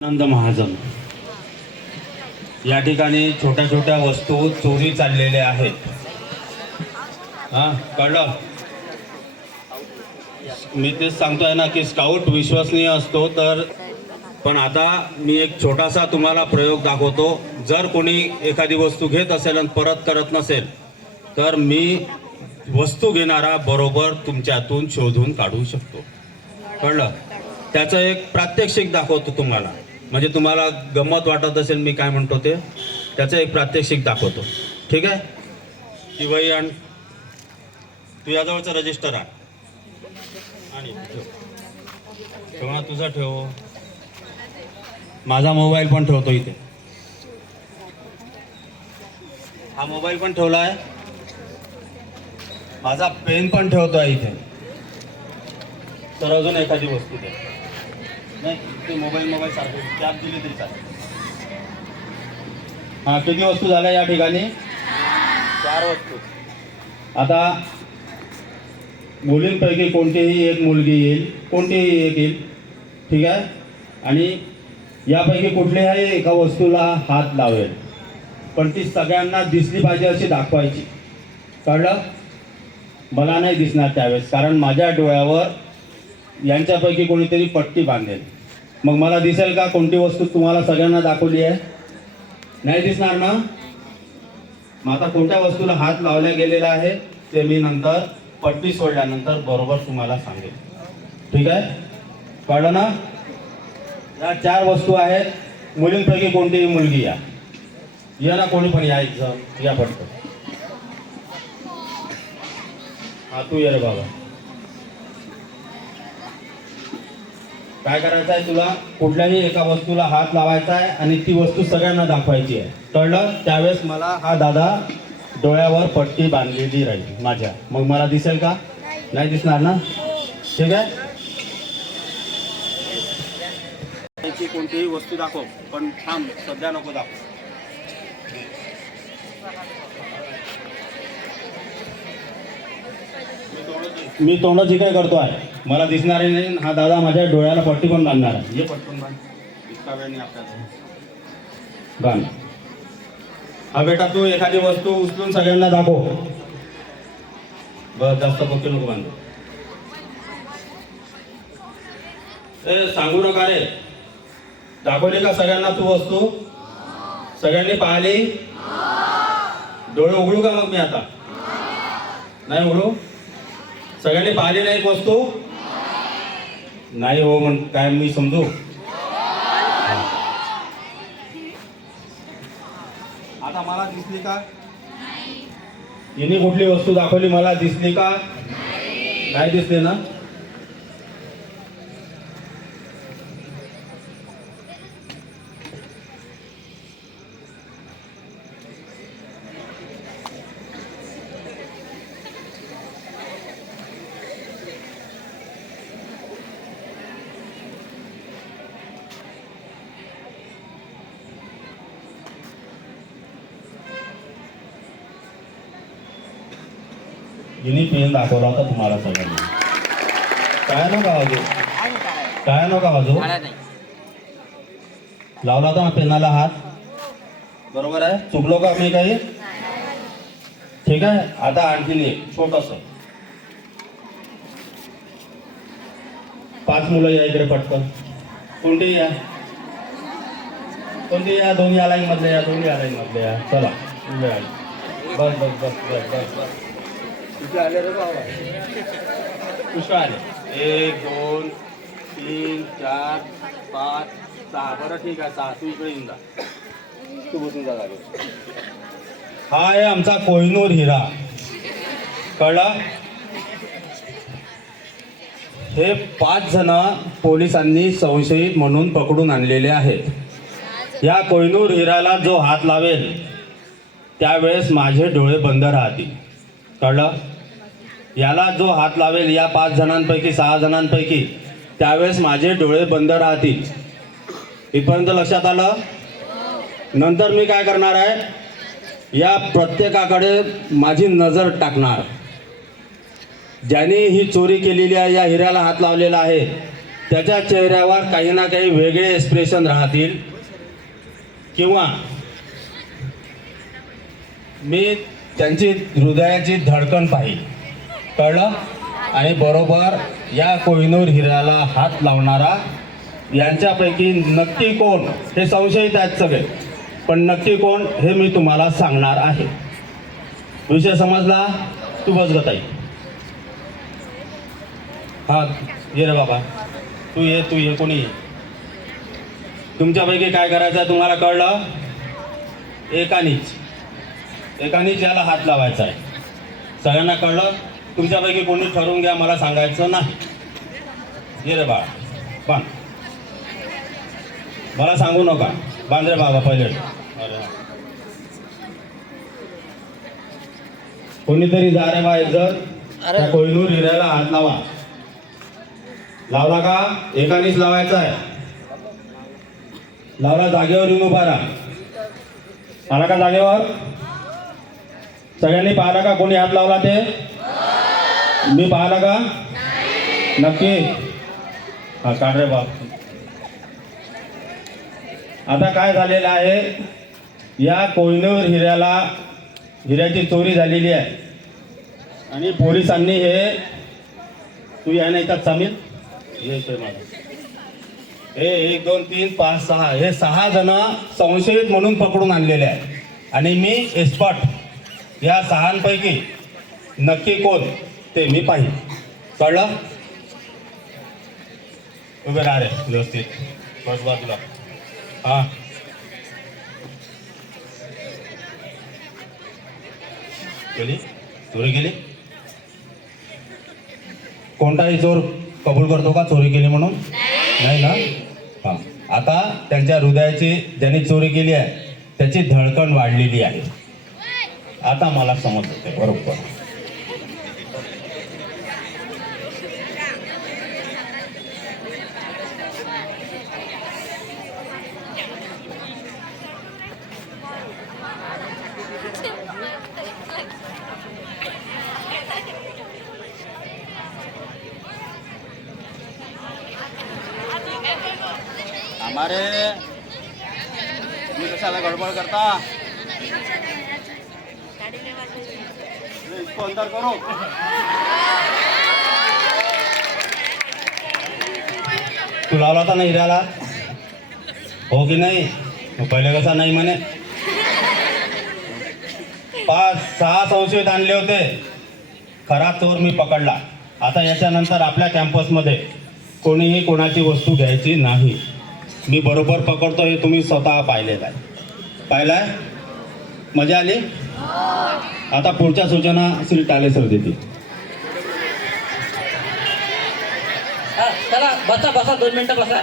आनंद महाजन या ठिकाणी छोट्या छोट्या वस्तू चोरी चाललेल्या आहेत। कळलं? मी तेच सांगतोय ना की स्काउट विश्वसनीय असतो। तर पण आता मी एक छोटासा तुम्हाला प्रयोग दाखवतो। जर कोणी एखादी वस्तू घेत असेल आणि परत करत नसेल तर मी वस्तू घेणारा बरोबर तुमच्यातून शोधून काढू शकतो। कळलं? त्याचं एक प्रात्यक्षिक दाखवतो तुम्हाला, म्हणजे तुम्हाला गंमत वाटत असेल मी काय म्हणतो ते। त्याचं एक प्रात्यक्षिक दाखवतो, ठीक आहे? ती वही आण, तुझ्याजवळचं रजिस्टर आण आणि ठेव ना, तुझा ठेव, माझा मोबाईल पण ठेवतो इथे। हा मोबाईल पण ठेवला आहे, माझा पेन पण ठेवतो आहे इथे। तर अजून एखादी वस्तू दे, नाही ते मोबाईल सारखं कॅप दिली तरी चालेल। हा, किती वस्तू झाल्या या ठिकाणी? 4 वस्तू। आता मुलींपैकी कोणतीही एक मुलगी येईल, कोणतीही एक येईल, ठीक आहे? आणि यापैकी कुठल्याही एका वस्तूला हात लावेल, पण ती सगळ्यांना दिसली पाहिजे अशी दाखवायची। कळलं? मला नाही दिसणार त्यावेळेस, कारण माझ्या डोळ्यावर यांच्यापैकी कोणीतरी पट्टी बांधेल। मग मला दिसेल का कोणती वस्तू तुम्हाला सगळ्यांना दाखवली आहे? नाही दिसणार ना? मग आता कोणत्या वस्तूला हात लावला गेलेला आहे ते मी नंतर पट्टी सोडल्यानंतर बरोबर तुम्हाला सांगेल, ठीक आहे? कळलं ना? या 4 वस्तू आहेत। मुलींपैकी कोणतीही मुलगी या ना, कोणी पण या, एक्झाम या पटकन। हा, तू ये रे बाबा। काय करायचं आहे तुला? कुठल्याही एका वस्तूला हात लावायचा आहे आणि ती वस्तू सगळ्यांना दाखवायची आहे। कळलं? त्यावेळेस मला हा दादा डोळ्यावर पट्टी बांधलेली राहील माझ्या, मग मला दिसेल का? नाही दिसणार ना? ठीक आहे? कोणतीही वस्तू दाखव, पण थांब, सध्या नको दाखव। मी तोंडाची काय करतोय, मला दिसणार नाही। हा दादा माझ्या डोळ्याला पट्टी पण बांधणार आहे। ये पटकन बांध, इतका वेळ नाही आपल्याला। बांध। हा बेटा, तू एखादी वस्तू उचलून सगळ्यांना दाखव। बस, जास्त पक्के नको बांधू। सांगू नका रे। दाखवली का सगळ्यांना तू वस्तू? सगळ्यांनी पाहिली? डोळे उघडू का मग मी आता? नाही उघडू? सगळ्यांनी पाहिली नाही वस्तू? नाही हो, म्हण काय मी समजू? आता मला दिसली का? हिने कुठली वस्तू दाखवली, मला दिसली का? नाही दिसली ना? हिने पेन दाखवला होता तुम्हाला सगळ्यांना। काय नका वाजू, काय नका वाजू। लावला होता ना पेनाला हात, बरोबर आहे? चुकलो का मी काही? ठीक आहे? आता आणखीन एक छोटस। 5 मुलं या इकडे पटकन। कोणती या, कोणती या? दोन्ही या लाईन मधले या, दोन्ही या लाईन मधले या। चला, बस बस बस बस बस बस। कुठे आले रे बाबा? कुठे आले? 1 2 3 4 5 6। बरं ठीक आहे, 6। तू इकडे येऊन जा, तू बसून जा जागे। हा आहे आमचा कोहिनूर हिरा। कळला? हे 5 जण पोलिसांनी संशयित म्हणून पकडून आणलेले आहेत। या कोहिनूर हिराला जो हात लावेल त्यावेळेस माझे डोळे बंद राहतील। कळलं? याला जो हात लावेल या 5 जणांपैकी 6 जणांपैकी, त्यावेळेस माझे डोळे बंद राहतील। इथपर्यंत लक्षात आलं? नंतर मी काय करणार आहे, या प्रत्येकाकडे माझी नजर टाकणार। ज्याने ही चोरी केलेली आहे, या हिऱ्याला हात लावलेला आहे, त्याच्या चेहऱ्यावर काही ना काही वेगळे एक्सप्रेशन राहतील किंवा मी त्यांची हृदयाची धडकन पाहिली, कळलं? आणि बरोबर या कोहिनूर हिऱ्याला हात लावणारा यांच्यापैकी नक्की कोण, हे संशयित आहेत सगळे, पण नक्की कोण हे मी तुम्हाला सांगणार आहे. विषय समजला? तू बस ग ताई. हां ये रे बाबा, तू ये कोणी ये. तुमच्यापैकी काय करायचं आहे तुम्हाला कळलं? एकानीच याला हात लावायचा आहे. सगळ्यांना कळलं? तुमच्यापैकी कोणी ठरवून घ्या, मला सांगायचं नाही. ये रे बाळा, बांध. मला सांगू नका, बांध रे बाबा पहिले. अरे कोणीतरी जा रे बा, एक जण त्या कोहिनूर हिऱ्याला हात लावा. लावला का? एकानीच लावायचा आहे. लावला, जागेवर येऊन उभा राहा. आला का जागेवर? सगळ्यांनी पाहिला का कोणी हात लावला ते? मी पाहिला का? नक्की? हा काढ रे बाप. आता काय झालेलं आहे, या कोहिनूर हिऱ्याची चोरी झालेली आहे आणि पोलिसांनी हे, तू या नाही का सामील, हे हे 1 2 3 5 6 हे 6 जण संशयित म्हणून पकडून आणलेले आहेत आणि मी एक्सपर्ट या 6 नक्की कोण ते मी पाहिजे. कळलं? उभे राहा रे व्यवस्थित, बस बाजूला. हां केली चोरी केली? कोणताही चोर कबूल करतो का चोरी केली म्हणून? नाही ना? हां, आता त्यांच्या हृदयाची, ज्यांनी चोरी केली आहे त्याची धडकन वाढलेली आहे. आता मला समजते बरोबर. हमारे तुम्ही कशाला गडबड करता? इसको अंदर करो. तू लावला होता ना हिऱ्याला, हो की नाही? पहिले कसा नाही म्हणे. 5-6 संशयित आणले होते, खरा चोर मी पकडला. आता याच्यानंतर आपल्या कॅम्पसमध्ये कोणीही कोणाची वस्तू घ्यायची नाही. मी बरोबर पकडतो हे तुम्ही स्वतः पाहिलेलं आहे. पाहिलाय? मजा आली? आता पुढच्या सूचना श्री टाले सर देतील. चला बसा 2 मिनिटं बसा.